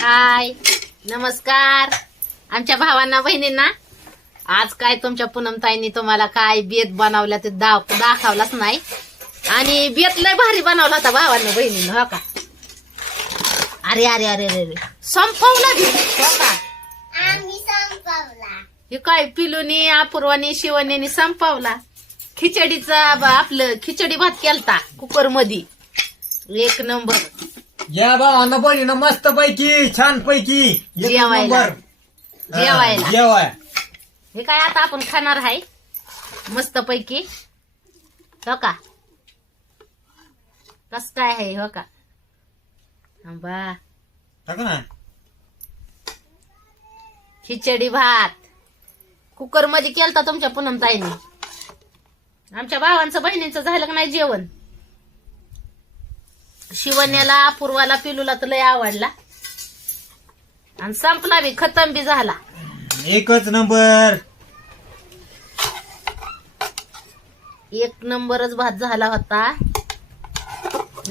हाय. नमस्कार. आमच्या भावांना बहिणींना. आज काय तुमच्या पूनमताईंनी तुम्हाला काय बेत बनवला ते दाव दाखवलाच नाही. आणि बेत लय भारी बनवला होता भावांना बहिणीनं हो का? अरे अरे अरे अरे अरे. संपवला बी, हो का? आम्ही संपवला. हे काय पिलूनी अपूर्वानी शिवण्यानी संपवला? खिचडीचा ब- आपलं खिचडी भात केलता कुकरमध्ये एक नंबर. या भावानं बहिणीनं मस्त पैकी छान पैकी एक जेवायला. नंबर. हा, जेवायला. जेवाय. हे काय आता आपण खाणार आहे? मस्त पैकी हो का? कस काय आहे हो का? बा टाका ना. खिचडी भात. कुकरमध्ये केलता तुमच्या पूनम ताईने. आमच्या भावांचं बहिणींचं झालं का नाही जेवण? शिवण्याला अपूर्वाला पिलूला तर लय आवडला. आणि संपला बी खतम बी झाला. एकच नंबर. एक नंबरच भात झाला होता.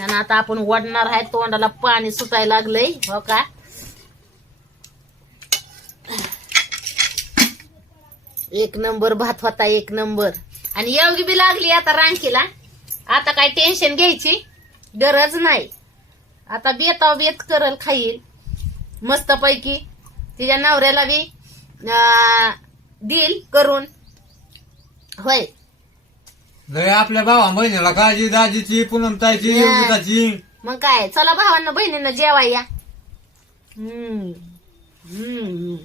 आणि आता आपण वडणार आहे तोंडाला पाणी सुटायला लागलंय हो का? एक नंबर भात होता एक नंबर. आणि एवढी बी लागली आता रांकीला आता काय टेन्शन घ्यायची? गरज नाही. आता बेताव बेत करल खाईल. मस्त पैकी तिच्या नवऱ्याला बी अं, देईल करून. होय. लय आपल्या भावा बहिणीला काळजी दाजीची पूनमताईची या. योगिताची मग काय चला भावांना बहिणीनं जेवाय या. हम्म. हम्म.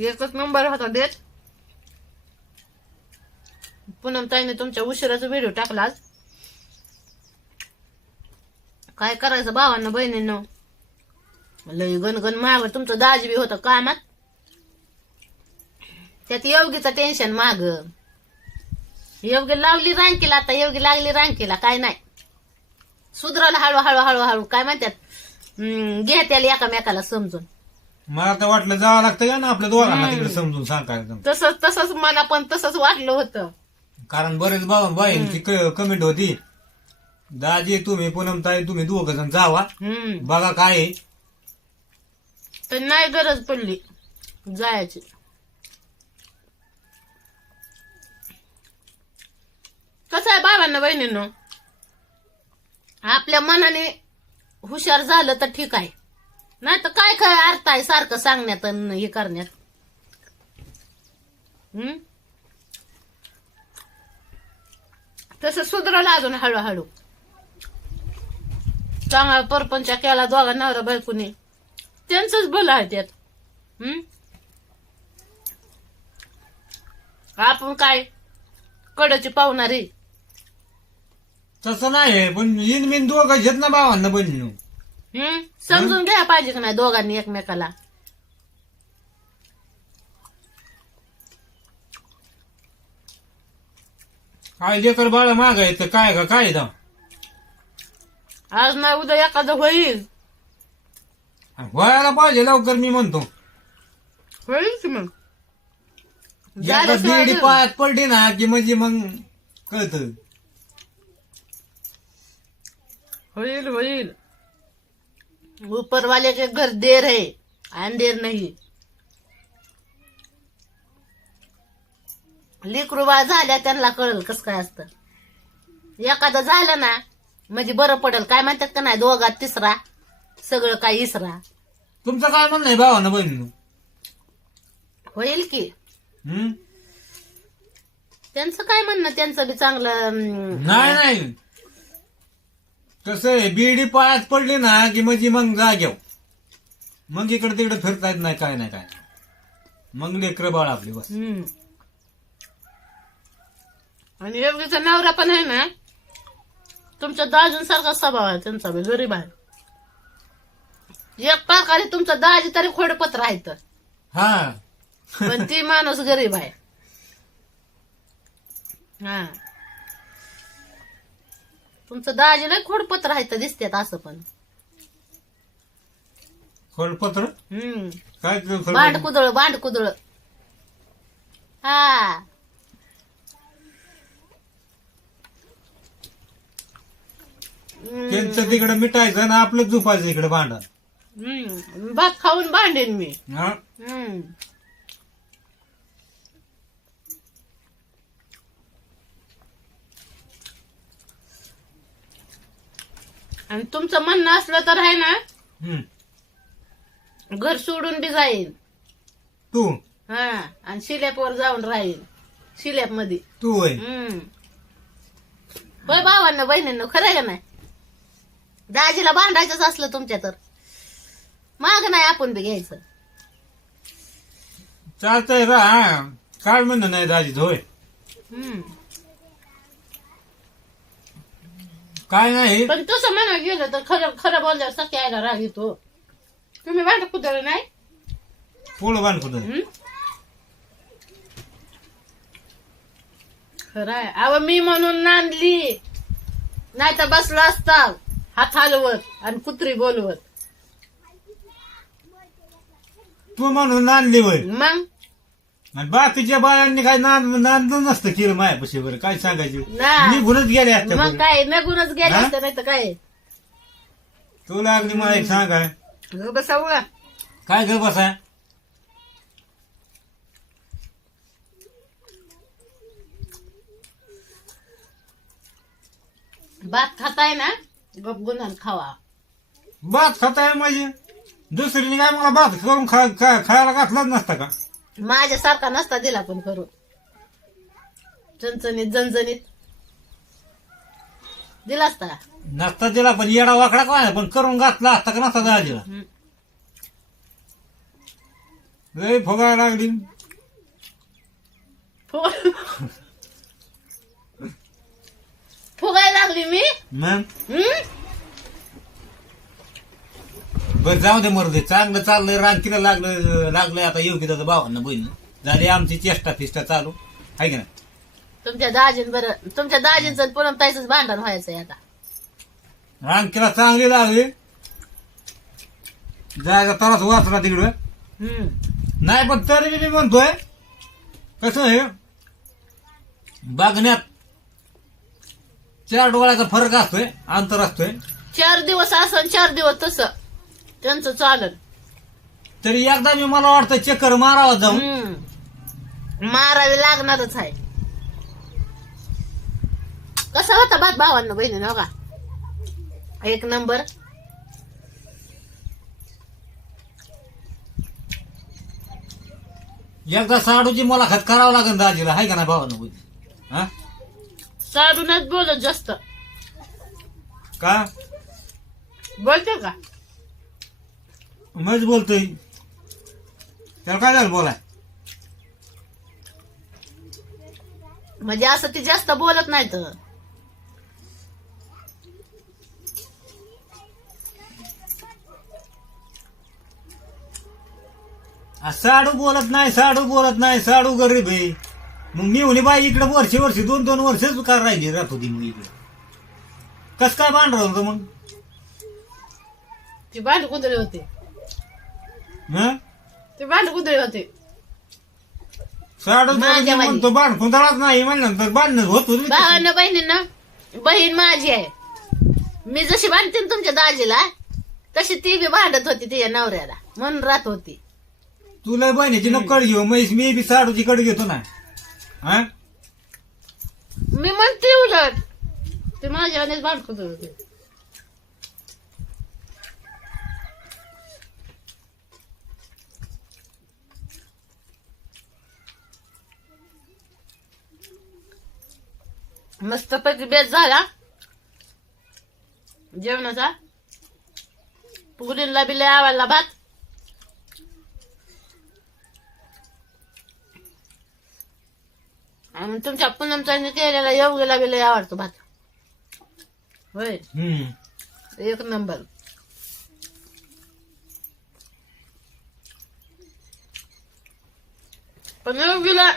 एकच नंबर होता देत. पूनम ताईने तुमच्या उशिराचा व्हिडिओ टाकला आज. काय करायचं भावांना बहिणीनं? लय गणगण माग तुमचं दाजी बी होतं कामात. त्यात योगीचं टेन्शन माग. योगी लावली रांकीला आता योगी लागली रांकीला काय नाही. सुधराला हळू हळू हळू हळू काय म्हणतात? हम्म, घ्या त्याला एकामेकाला समजून. मला तर वाटलं जावं लागतं का ना आपल्या दोघांना. तिकडे समजून सांगायचं तसंच तसंच मला पण तसंच वाटलं होतं. कारण बरेच भावा बहिणीची कमेंट होती. दाजी तुम्ही पूनमताई तुम्ही दोघ जण जावा. हम्म. बघा काय आहे. तर नाही गरज पडली. जायची. कसं आहे बाबांना बहिणीनं? आपल्या मनाने हुशार झालं तर ठीक आहे. नाही तर काय काय अर्थ आहे सारखं सांगण्यात आणि हे करण्यात? हम्म? तसं सुधरवलं अजून हळूहळू. चांगला परपंच केला दोघा नवरा बायकोनी. त्यांचंच भलं आहे त्यात. हम्म? आपण काय कडची पाहुणारी? तसं नाही पण इन बिन दोघं घेत ना भावांना बहिणीनं. हम्म? समजून घ्या पाहिजे का नाही दोघांनी एकमेकाला? काय लेकर बाळ मागायचं काय का काय दा आज नाही उद्या एखादं होईल. व्हायला पाहिजे लवकर मी म्हणतो. होईल की मग? एकदा झाल्याशिवाय बिडी नाही. पायात पडली ना की म्हणजे मग कळत. होईल होईल. ऊपर वाले के घर देर है अंधेर नहीं. लेकरू बाळ झाल्या त्यांना कळल कस काय असतं. एखादं झालं ना म्हणजे बरं पडेल. काय म्हणतात का नाही दोघात तिसरा सगळं काय इसरा. तुमचं काय म्हणणं आहे भावानं बहिणीनं? होईल की. हं? त्यांचं काय म्हणणं त्यांचं बी चांगलं अं, नाही नाही. कसं आहे बिडी पायात पडली ना की म्हणजे मग जाग्याव मग इकडे तिकडे फिरता येत नाही काय नाही काय नाही. मग लेकर बाळ आपली बस. आणि योगीचा नवरा पण आहे ना तुमच्या दाजींसारखा स्वभाव आहे त्यांचा बी गरीब आहे. एक प्रकारे तुमचा दाजी तरी खोडपत्र आहे तर. हा. पण ती माणूस गरीब आहे. हा. तुमचं दाजी लय खोडपत्र आहे तर दिसतात असं पण. खोडपत्र? हम्म. काय ते खोडपत्र? भांड कुदळ भांड कुदळ हा. त्यांचं तिकडे मिटायचं आणि आपलं झोपायचं इकडे भांडण. हम्म. भात खाऊन भांडेन मी. हा? हम्म. आणि तुमचं म्हणणं असलं तर आहे ना हम्म. घर सोडून बी जाईन. तू? हा आणि शिल्यापवर जाऊन राहीन. शिल्यापमध्ये तू होय? हम्म. होय भावांना बहिणींना खरं का नाही? दाजीला भांडायचंच असलं तुमच्या तर. माग नाही आपण बी घ्यायचं. चालतंय रा हा. काय म्हणणं नाही दाजी होय हम्म. काय नाही. पण तसं म्हणा गेलं तर खरं खरं बोलल्यावर सख्य यायला राग येतो. तुम्ही भांड कुदळ नाही? पोळ बांधकुद हम्म? खरं आहे. अव मी म्हणून नांदली. नाही तर बसलो असता हात हलवत आणि कुत्री बोलवत. तू म्हणून आणली होय मग? आणि बाकीच्या बायांनी काय नांद नांद नसतं केलं मायापाशी बरं. काय सांगायचं? ना. निघूनच गेले मग आत्तापर्यंत. काय? नगूनच गेले हा? असते नाही तर काय? तुला अगदी मला एक सांगाय बसावं काय ग बसा? भात खाताय ना? गप गुन्हा खावा. भात खाताय माझे. दुसरीने काय मला भात करून खा खा- खायला घातलाच नसता का? माझ्यासारखा नसता दिला पण करून. चणचणीत जणजणीत दिला असता नसता दिला पण येडा वाकडा काय पण करून घातला असता का नसता दाजीला? हम्म. लय फुगायला लागली. फु- फुगायला लागली मी. मग? हम्म? बरं जाऊ दे मरू दे. चांगलं चाललंय रांकीला लागलं लागलंय आता योग्य भावांना बहिण झाली आमची चेष्टा फिष्टा चालू. आहे की ना तुमच्या दाजीन बरं तुमच्या दाजींचं पुनम ताईच भांडण व्हायचंय आता. रांकीला चांगली लागली. जायचा तरास वाचला तिकडं. हम्म. नाही पण तरी मी म्हणतोय कसं आहे? बघण्यात चार डोळ्याचा फरक असतोय अंतर असतोय. चार दिवस असं चार दिवस तसं. त्यांचं चालन तरी एकदा मी मला वाटतं चक्कर मारावा जाऊन. मारावी लागणारच आहे. कसा होता भात भावांना बहिणी हो का? एक नंबर. एकदा साडूची मुलाखत करावं लागेल दाजीला हाय का नाही भावानं बहिणी? हा? साडूनच बोलत जास्त. का? बोलते का? मज बोलतोय. त्याला काय झालं बोलाय? म्हणजे असं ती जास्त बोलत नाही तर आ, साडू बोलत नाही साडू बोलत नाही साडू गरीब आहे. मग मी म्हणे बाई इकडे वर्षे वर्षी दोन दोन वर्षच का राहिली राहत होती मग इकडे. कस काय भांडर होतं मग? ती भांड कुदळे होते. हं? ती भांड कुदळे होते. साडू माझ्या म्हणतो बांध खुंदाळाच नाही. म्हणल्यानंतर बांधणं होत होती. भावांना बहिणींना बहीण माझी आहे. मी जशी भांडते ना तुमच्या दाजीला तशी ती बी भांडत होती तिच्या नवऱ्याला. म्हणून राहत होती. तुला बहिणीची नक्कड घेऊ मग मी बी साडूची कड घेतो ना. हा? मी म्हणते उलट. ते माझ्या आणि कुदळ होते मस्त पैकी बेस झाला. जेवणाचा. पुरीला बी लय आवडला भात. आणि तुमच्या पूनमचा केलेला योगीला बी लय आवडतो भात. होय. हम्म. एक नंबर. पण योगीला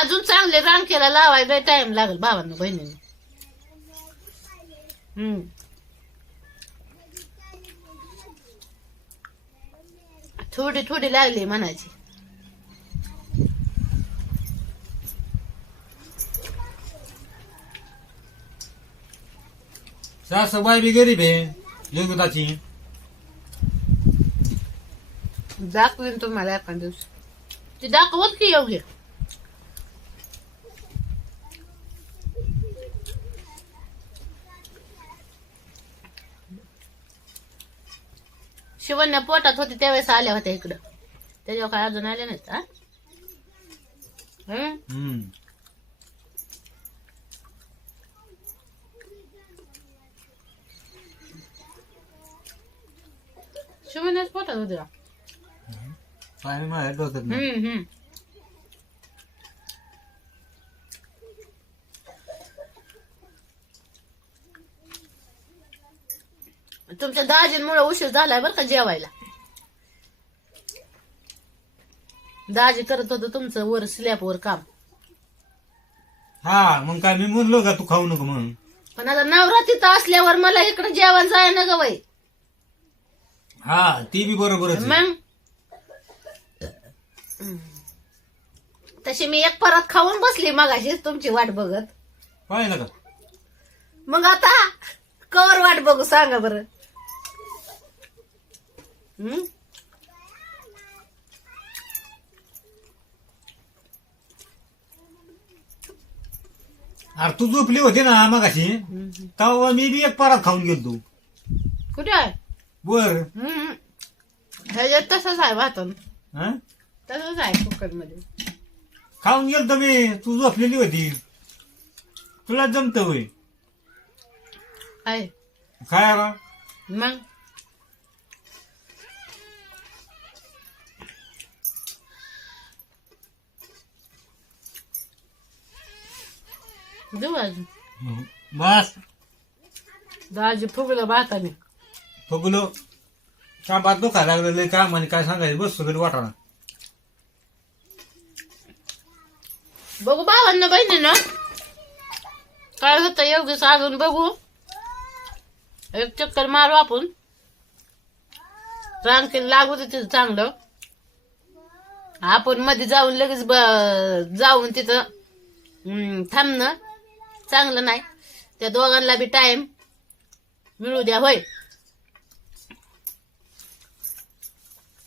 अजून चांगले रांकेला लावायला टाइम लागेल भावांना बहिणीने. हम्म. थोडी थोडी लागली म्हणायची. सासूबाई बी गरीब आहे योगिताची दाखवीन तुम्हाला एका दिवस ती दाखवत की योग्य शिवण्या पोटात होती त्यावेळेस आल्या होत्या इकडं त्याच्यावर काय अजून आल्या नाहीत हा? हं? हम्म शिवण्याच पोटात होत्या काय माझ्या डोक्यात नाही. हम्म हम्म. तुमच्या दाजींमुळे उशीर झालाय बरं का जेवायला? दाजी करत होत तुमचं वर स्लॅब वर काम. हा मग काय मी म्हणलो का तू खाऊ नको म्हणून? पण आता नवरा तिथं असल्यावर मला इकडे जेवण जाय ना ग बाई. हा ती बी बरोबरच आहे. मग. तशी मी एक परत खाऊन बसली मगाशी तुमची वाट बघत. पाहिलं का? मग आता कवर वाट बघू सांगा बर. अरे तू झोपली होती ना मगाशी तेव्हा मी बी एक परात खाऊन गेलो कुठे? आहे बर. हम्म. ह्याच्यात तसंच आहे भातून हा? तसंच आहे कुकरमध्ये खाऊन गेलतो मी तू झोपलेली होती. तुला जमत होय. आहे. काय आला मग? देऊ अजून. बस. दाजी फुगलं भाताने. फगलो कामात दुखायला लागलेलं काम आणि काय सांगायचं? बस सगळी वाटाणा. बघू भावांना बहिणीनं. काय होतं योग्य अजून बघू. एक चक्कर मारू आपण. रांगतील लागू दे तिथं चांगलं. आपण मध्ये जाऊन लगेच ब- जाऊन तिथं थांबणं. चांगलं नाही. त्या दोघांना बी टाइम मिळू द्या होय.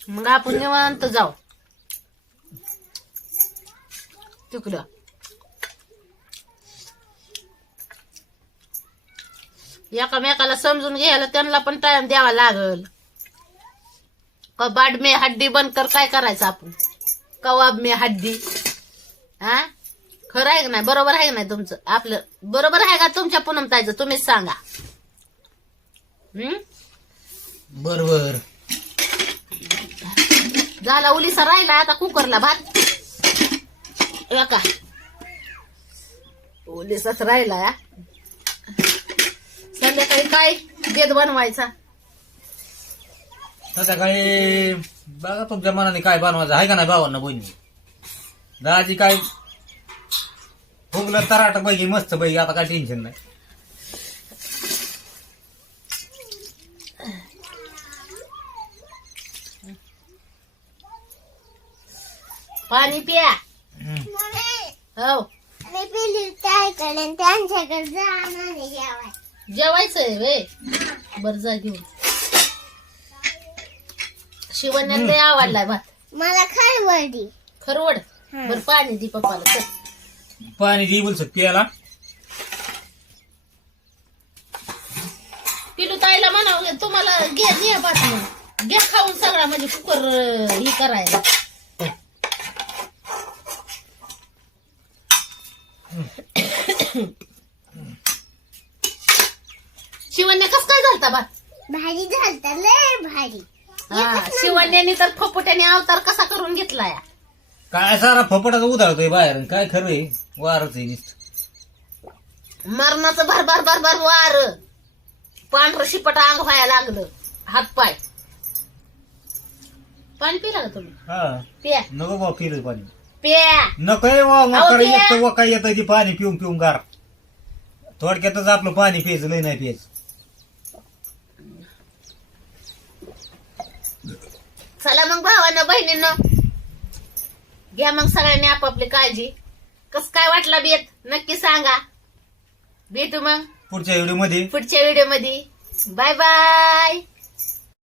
मग आपण निवांत जाऊ. तिकडं. एकामेकाला समजून घ्यायला त्यांना पण टाइम द्यावा लागल. कबाड मे हड्डी बंद कर काय करायचं आपण? कबाब मे हड्डी. हा? खरं आहे का नाही? बरोबर आहे का नाही तुमचं? आपलं बरोबर आहे का तुमच्या पुनमतायचं तुम्हीच सांगा. हम्म? बरोबर. झाला उलिसा राहिला आता कुकरला भात. का उलिसाच राहिला. या संध्याकाळी काय देत बनवायचा? संध्याकाळी बघा तुमच्या मनाने काय बनवायचं. आहे का नाही भावांना बहिणी? दाजी काय फुगलं तराट बघी मस्त बघी. आता काय टेन्शन नाही. पाणी प्या. हो. मी पिली त्याकडे त्यांच्याकडे जाणार आहे जेवाय. जेवायचंय वे. बर जा घेऊन. शिवण्याला लय आवडलाय भात. मला खरवडी खरवड. हं. बर पाणी दे पप्पाला चल. पाणी दे बोलस प्याला पिलू ताईला म्हणा तुम्हाला घे घे भात म्हणून. घ्या खाऊन सगळा म्हणजे कुकर अं, हे करायला शिवण्या कस काय झालता भात भारी झालता लय भारी. हा. शिवण्याने तर फपुट्याने अवतार कसा करून घेतलाय काय सारा फपटाचा उधाळतोय बाहेर काय खरं आहे? वारच आहे नुसतं. मरणाचं भर भर भर भर वार. पांढरं शिपट अंग व्हायला लागलं. हात पाय. पाणी पिला का तुम्ही? हा. प्या. नको बा पिलं पाणी. प्या. नको वा अहो, मकर ते- येतं वा काय येतं ती पाणी पिऊन पिऊन गार. थोडक्यातच आपलं पाणी प्यायचं लय नाही प्यायचं. चला मग भावानं बहिणीनं. घ्या मग सगळ्यांनी आपापली काळजी. कस काय वाटला बेत? नक्की सांगा. भेटू मग पुढच्या व्हिडिओमध्ये पुढच्या व्हिडिओमध्ये बाय बाय.